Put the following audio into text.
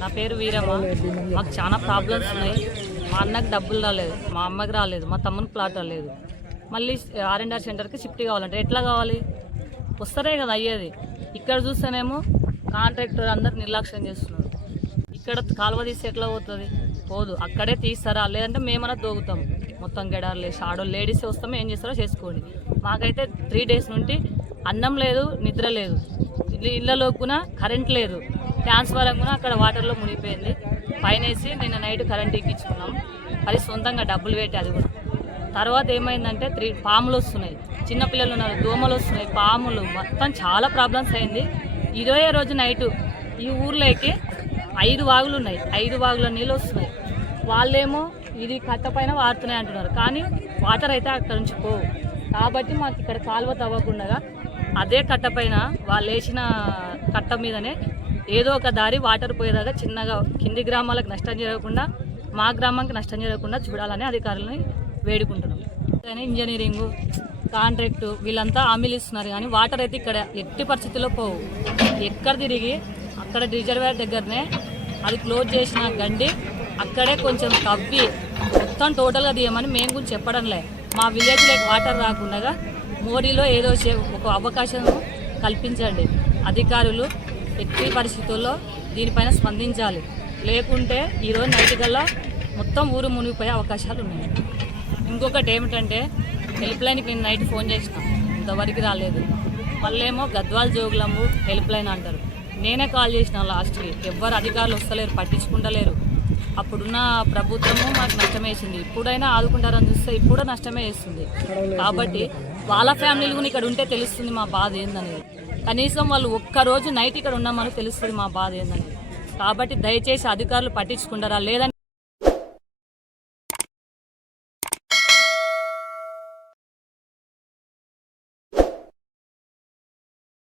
నా పేరు వీరమ్మ. మాకు చాలా ప్రాబ్లమ్స్ ఉన్నాయి. మా అన్నకు డబ్బులు రాలేదు మా అమ్మకి రాలేదు మా తమ్మునికి ప్లాట్ రాలేదు. మళ్ళీ ఆర్ అండ్ ఆర్ సెంటర్కి షిఫ్ట్ కావాలంటే ఎట్లా కావాలి? వస్తారే కదా అయ్యేది. ఇక్కడ చూస్తేనేమో కాంట్రాక్టర్ అందరు నిర్లక్ష్యం చేస్తున్నారు. ఇక్కడ కాలువ తీస్తే ఎట్లా పోతుంది? పోదు. అక్కడే తీస్తారా? లేదంటే మేమన్నా దోగుతాం. మొత్తం గెడారులే షాడో లేడీస్ వస్తాం ఏం చేస్తారో చేసుకోండి. మాకైతే త్రీ డేస్ నుండి అన్నం లేదు నిద్ర లేదు. ఇళ్ళలో కూడా కరెంట్ లేదు. ట్రాన్స్ఫారం కూడా అక్కడ వాటర్లో మునిగిపోయింది. పైన వేసి నిన్న నైట్ కరెంట్ ఎక్కించుకున్నాం. అది సొంతంగా డబ్బులు పెట్టి అది కూడా. తర్వాత ఏమైందంటే త్రీ పాములు వస్తున్నాయి. చిన్నపిల్లలు ఉన్నారు దోమలు వస్తున్నాయి పాములు. మొత్తం చాలా ప్రాబ్లమ్స్ అయింది. ఇరవై రోజు నైటు ఈ ఊర్లోకి ఐదు వాగులు ఉన్నాయి. ఐదు వాగుల నీళ్ళు వస్తున్నాయి. వాళ్ళేమో ఇది కట్ట పైన వాడుతున్నాయి అంటున్నారు. కానీ వాటర్ అయితే అక్కడ నుంచి పోవు. కాబట్టి మాకు ఇక్కడ కాలువ తవ్వకుండా అదే కట్ట పైన వాళ్ళు వేసిన కట్ట మీదనే ఏదో ఒక దారి వాటర్ పోయేదాకా చిన్నగా కింది గ్రామాలకు నష్టం జరగకుండా మా గ్రామానికి నష్టం జరగకుండా చూడాలని అధికారులని వేడుకుంటున్నాం. కానీ ఇంజనీరింగ్ కాంట్రాక్టు వీళ్ళంతా హామీలు ఇస్తున్నారు కానీ వాటర్ అయితే ఇక్కడ ఎట్టి పరిస్థితుల్లో పోవు. ఎక్కడ తిరిగి అక్కడ రిజర్వేర్ దగ్గరనే అది క్లోజ్ చేసిన గండి అక్కడే కొంచెం తవ్వి మొత్తం టోటల్గా తీయమని మేము కూడా చెప్పడంలే మా విలేజ్లోకి వాటర్ రాకుండా మోడీలో ఏదో ఒక అవకాశం కల్పించండి. అధికారులు ఎట్టి పరిస్థితుల్లో దీనిపైన స్పందించాలి. లేకుంటే ఈరోజు నైట్ కల్లా మొత్తం ఊరు మునిగిపోయే అవకాశాలు ఉన్నాయి. ఇంకొకటి ఏమిటంటే హెల్ప్ లైన్కి నేను నైట్ ఫోన్ చేసిన ఇంతవరకు రాలేదు. మళ్ళేమో గద్వాల్ జోగులము హెల్ప్ లైన్ అంటారు. నేనే కాల్ చేసిన లాస్ట్కి ఎవ్వరు అధికారులు వస్తలేరు పట్టించుకుంటలేరు. అప్పుడున్న ప్రభుత్వము మాకు నష్టమే వేసింది. ఇప్పుడైనా ఆదుకుంటారని చూస్తే ఇప్పుడు నష్టమే వేస్తుంది. కాబట్టి వాళ్ళ ఫ్యామిలీలు కూడా ఇక్కడ ఉంటే తెలుస్తుంది మా బాధ ఏందనేది. కనీసం వాళ్ళు ఒక్క రోజు నైట్ ఇక్కడ ఉన్నామని తెలుస్తుంది మా బాధ ఏందనేది. కాబట్టి దయచేసి అధికారులు పట్టించుకుంటారా? లేదని